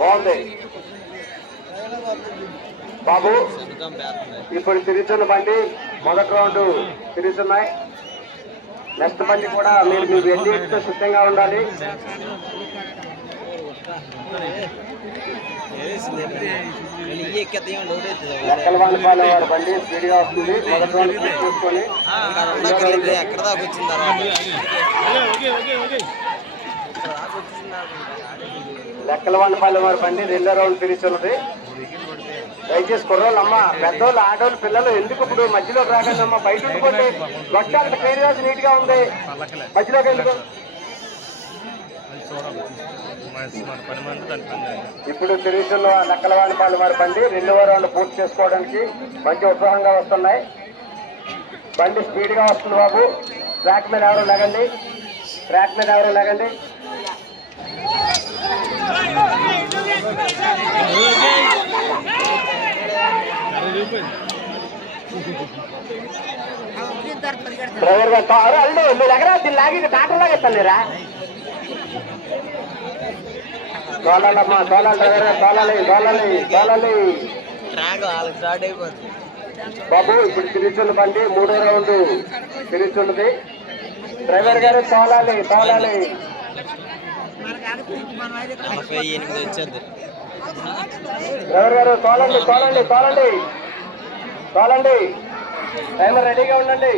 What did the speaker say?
బాగుంది బాబు. ఇప్పుడు తిరుగుతున్న బండి మొదటి రౌండ్ తిరుగుతున్నాయి. నెక్స్ట్ బండి కూడా మీరు మీ వెండితో సిద్ధంగా ఉండాలి. ఎక్కలవాళ్ళపాలెం వారి బండి స్పీడ్గా వస్తుంది. మొదటి రౌండ్ చూసుకొని ఎక్కడ దాకా వచ్చింది లెక్కలవాళ్ళపాలెం వారి బండి రెండో రౌండ్ తిరుగుతున్నది. దయచేసి కుర్రోళ్ళు అమ్మ, పెద్దోళ్ళు, ఆడోళ్ళు, పిల్లలు ఎందుకు ఇప్పుడు మధ్యలోకి రాకండి అమ్మా. బయట ఉంటుకోండి. గొట్టాలు క్లియర్ చేసి నీట్ గా ఉంది. మధ్యలోకి ఎందుకు? ఇప్పుడు తిరుగుతున్న లెక్కలవాళ్ళపాలెం వారి బండి రెండవ రౌండ్ పూర్తి చేసుకోవడానికి మంచి ఉత్సాహంగా వస్తున్నాయి. బండి స్పీడ్ గా వస్తుంది బాబు. ట్రాక్ మీద ఎవరు లేగండి, ట్రాక్ మీద ఎవరు లేగండి. డ్రైవర్ గారు అల్లు మీరు ఎగరా దీన్ని లాగి డాక్టర్ లాగా ఇస్తాను లేరా. తోలాలమ్మా, తోలాలి డ్రైవర్ గారు, తోలాలి తోలాలి తోలాలి బాబు. ఇప్పుడు తిరుగుతున్న బండి మూడో రౌండ్ తిరుగుతున్నది. డ్రైవర్ గారు తోలాలి తోలాలి. డ్రైవర్ గారు తోలండి తోలండి తోలండి తోలండి. టైమర్ రెడీగా ఉండండి.